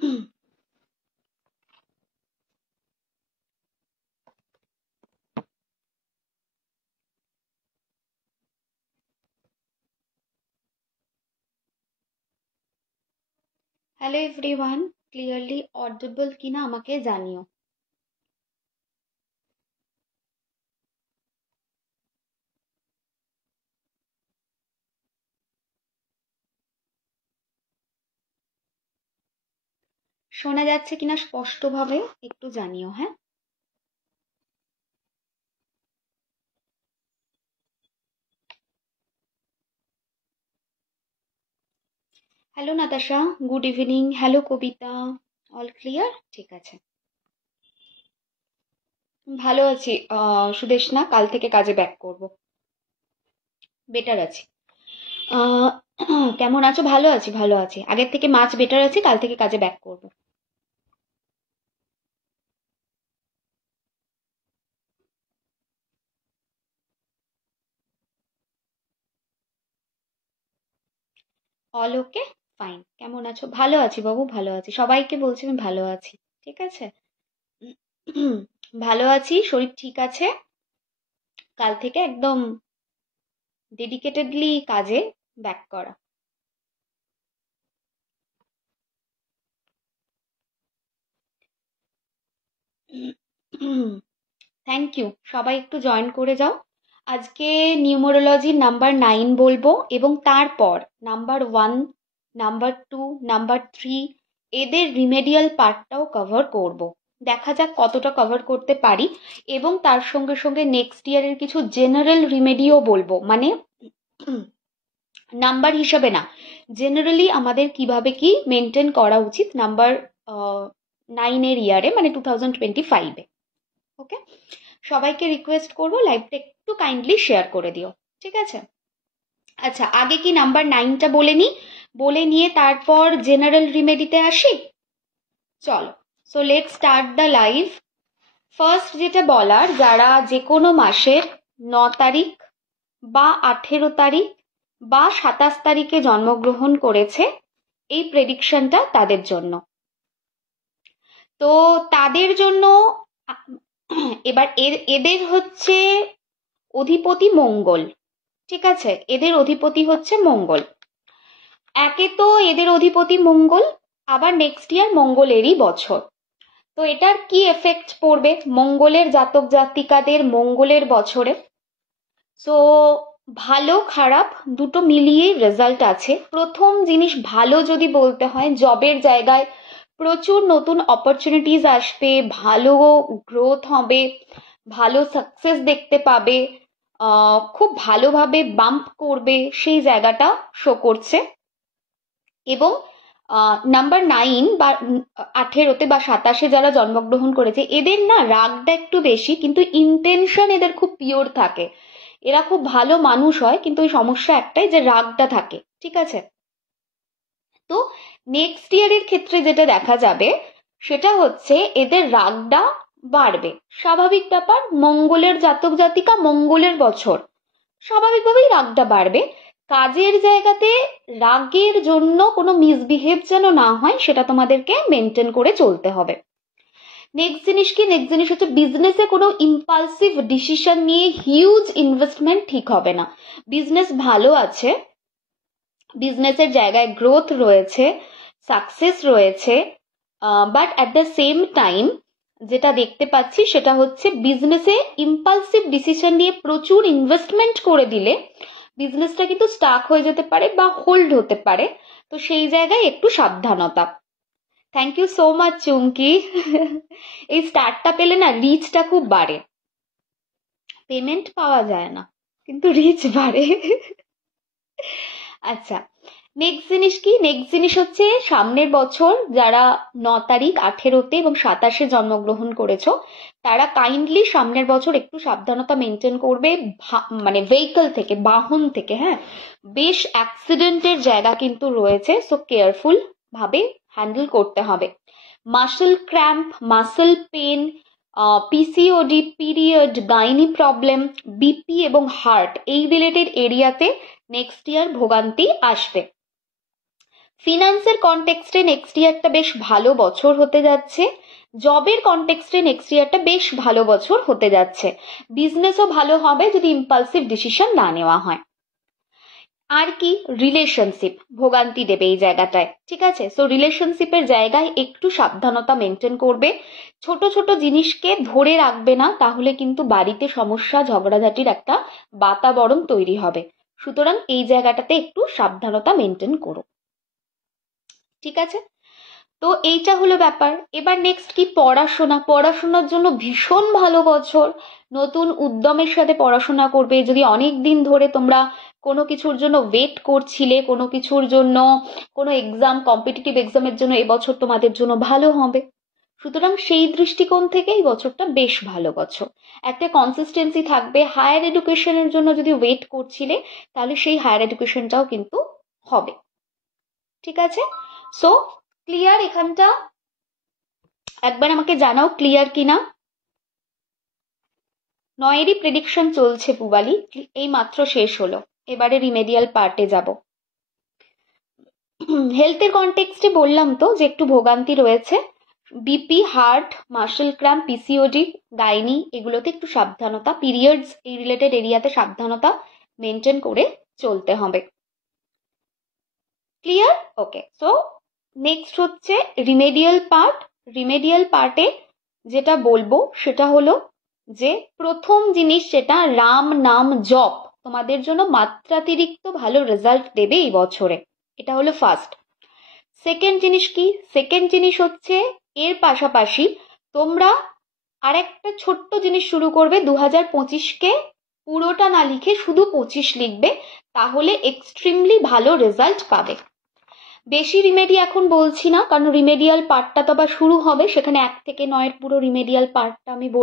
Hello everyone, clearly audible কিনা আমাকে জানিও। শোনা যাচ্ছে কিনা স্পষ্টভাবে একটু জানিও, হ্যাঁ। Hello Natasha, good evening. Hello Kabita, all clear? ঠিক আছে, ভালো আছি। সুদেশনা, কাল থেকে কাজে ব্যাক করব, বেটার আছি। আহ, কেমন আছো? ভালো আছি, ভালো আছি, আগের থেকে মাছ বেটার আছি, কাল থেকে কাজে ব্যাক করব। অল ওকে, ফাইন। কেমন আছো? ভালো আছি বাবু, ভালো আছি, সবাইকে বলছি আমি ভালো আছি। ঠিক আছে, ভালো আছি, শরীর ঠিক আছে। কাল থেকে একদম ডেডিকেটেডলি কাজে ব্যাক করা। থ্যাংক ইউ, সবাই একটু জয়েন করে যাও। আজকে নিউমারোলজির নাম্বার 9 বলবো, এবং তারপর নাম্বার 1, নাম্বার 2, নাম্বার 3 এদের রিমেডিয়াল পার্টটাও কভার করব। দেখা যাক কতটা কভার করতে পারি। এবং তার সঙ্গে সঙ্গে নেক্সট ইয়ারের কিছু জেনারেল রিমেডিও বলবো, মানে নাম্বার হিসাবে না, জেনারেলি আমাদের কিভাবে কি মেনটেন করা উচিত নাম্বার 9-এর ইয়ারে, মানে 2025-এ। ওকে, সবাইকে রিকোয়েস্ট করবো লাইভটা একটু কাইন্ডলি শেয়ার করে দিও। ঠিক আছে, আচ্ছা, আগে কি নাম্বার 9টা বলে নিই, বলে নিয়ে তারপর জেনারেল রিমেডিতে আসি। চলো, so let start the live. First যেটা বলার, যারা যে কোনো মাসের 9 তারিখ বা 18 তারিখ বা 27 তারিখে জন্মগ্রহণ করেছে, এই প্রেডিকশনটা তাদের জন্য। তো তাদের জন্য এবার এদের হচ্ছে অধিপতি মঙ্গল। ঠিক আছে, এদের অধিপতি হচ্ছে মঙ্গল। একে তো এদের অধিপতি মঙ্গল, আবার নেক্সট ইয়ার মঙ্গলেরই বছর। তো এটার কি এফেক্ট পড়বে মঙ্গলের জাতক জাতিকাদের মঙ্গলের বছরে? সো ভালো খারাপ দুটো মিলিয়েই রেজাল্ট আছে। প্রথম জিনিস, ভালো যদি বলতে হয়, জবের জায়গায় প্রচুর নতুন অপরচুনিটিস আসবে, ভালো গ্রোথ হবে, ভালো সাকসেস দেখতে পাবে, খুব ভালোভাবে বাম্প করবে, সেই জায়গাটা শো করছে। এবং নাম্বার 9 বা 18-তে বা 27-এ যারা জন্মগ্রহণ করেছে, এদের না রাগটা একটু বেশি, কিন্তু ইন্টেনশন এদের খুব পিওর থাকে। এরা খুব ভালো মানুষ হয়, কিন্তু ওই সমস্যা একটাই যে রাগটা থাকে। ঠিক আছে, তো নেক্সট ইয়ারের ক্ষেত্রে যেটা দেখা যাবে সেটা হচ্ছে এদের রাগটা বাড়বে। স্বাভাবিক ব্যাপার, মঙ্গলের জাতক জাতিকা, মঙ্গলের বছর, স্বাভাবিকভাবেই রাগটা বাড়বে। কাজের জায়গাতে রাগের জন্য কোনো মিসবিহেভ যেন না হয়, সেটা তোমাদেরকে মেনটেন করে চলতে হবে। নেক্সট জিনিস কি, নেক্সট জিনিস হচ্ছে বিজনেসে কোনো ইম্পালসিভ ডিসিশন নিয়ে হিউজ ইনভেস্টমেন্ট ঠিক হবে না। বিজনেস ভালো আছে, বিজনেসের জায়গায় গ্রোথ রয়েছে, সাকসেস রয়েছে, but at the same time যেটা দেখতে পাচ্ছি সেটা হচ্ছে বিজনেসে ইম্পালসিভ ডিসিশন নিয়ে প্রচুর ইনভেস্টমেন্ট করে দিলে বিজনেসটা কিন্তু স্টাক হয়ে যেতে পারে বা হোল্ড হতে পারে। তো সেই জায়গায় একটু সাবধানতা। থ্যাংক ইউ সো মাচ চুমকি। এই স্টার্টটা পেলে না রিচটা খুব বাড়ে। পেমেন্ট পাওয়া যায় না, কিন্তু রিচ বাড়ে। আচ্ছা, নেক্সট জিনিস কি, নেক্সট জিনিস হচ্ছে সামনের বছর যারা 9 তারিখ, 18-তে এবং 27-এ জন্মগ্রহণ করেছো, তারা কাইন্ডলি সামনের বছর একটু সাবধানতা মেনটেন করবে, মানে ভেহিকল থেকে, বাহন থেকে। হ্যাঁ, বেশ অ্যাক্সিডেন্টের জায়গা কিন্তু রয়েছে, সো কেয়ারফুল ভাবে হ্যান্ডেল করতে হবে। Muscle cramp, muscle pen, PCOD, period, gynae problem, BP এবং হার্ট, এই রিলেটেড এরিয়াতে নেক্সট ইয়ার ভোগান্তি আসবে। ফিনান্সের কনটেক্সটে নেক্সট ইয়ারটা বেশ ভালো বছর হতে যাচ্ছে, জবের কনটেক্সটে নেক্সট ইয়ারটা বেশ ভালো বছর হতে যাচ্ছে, বিজনেসও ভালো হবে যদি ইম্পালসিভ ডিসিশন না নেওয়া হয়। আর কি, রিলেশনশিপ ভোগান্তি দেবে এই জায়গাটায়, ঠিক আছে? সো রিলেশনশিপের জায়গায় একটু সাবধানতা মেনটেন করবে, ছোট ছোট জিনিসকে ধরে রাখবে না, তাহলে কিন্তু বাড়িতে সমস্যা ঝগড়াঝাটির একটা বাতাবরণ তৈরি হবে। সুতরাং এই জায়গাটাতে একটু সাবধানতা মেনটেন করো, ঠিক আছে? তো এইটা হলো ব্যাপার। এবার নেক্সট কি, পড়াশোনা। পড়াশোনার জন্য ভীষণ ভালো বছর, নতুন উদ্যমের সাথে পড়াশোনা করবে। যদি অনেক দিন ধরে তোমরা কোনো কিছুর জন্য ওয়েট করছিলে, কোনো কিছুর জন্য, কোনো এক্সাম, কম্পিটিটিভ এক্সামের জন্য, এবছর তোমাদের জন্য ভালো হবে। সুতরাং সেই দৃষ্টিকোণ থেকে এই বছরটা বেশ ভালো বছর। একটা কনসিস্টেন্সি থাকবে। হায়ার এডুকেশনের জন্য যদি ওয়েট করছিলে, তাহলে সেই হায়ার এডুকেশনটাও কিন্তু হবে, ঠিক আছে? সো ক্লিয়ার এখানটা? একবার আমাকে জানাও ক্লিয়ার কিনা। 9এরই প্রেডিকশন চলছে পুবালি, এই মাত্র শেষ হলো, এবারে রিমেডিয়াল পার্টে যাব। হেলথের কনটেক্সটে বললাম তো যে একটু ভোগান্তি রয়েছে, BP, heart, muscle cramp, PCOD, gynae, এগুলোতে একটু সাবধানতা, পিরিয়ডস এই রিলেটেড এরিয়াতে সাবধানতা মেনটেন করে চলতে হবে। ক্লিয়ার? ওকে। সো নেক্সট হচ্ছে রিমেডিয়াল পার্ট। রিমেডিয়াল পার্টে যেটা বলবো সেটা হলো যে প্রথম জিনিস যেটা, রাম নাম জপ তোমাদের জন্য মাত্রাতিরিক্ত ভালো রেজাল্ট দেবে এই বছরে, এটা হলো ফার্স্ট। সেকেন্ড জিনিস কি, সেকেন্ড জিনিস হচ্ছে এর পাশাপাশি তোমরা আরেকটা ছোট্ট জিনিস শুরু করবে, 2025কে পুরোটা না লিখে শুধু 25 লিখবে, তাহলে এক্সট্রিমলি ভালো রেজাল্ট পাবে। বেশি রিমেডি এখন বলছি না, কারণ রিমেডিয়াল পার্টটা তো আবার শুরু হবে, সেখানে 1 থেকে 9 পুরো রিমেডিয়াল পার্টটা আমি বলবো।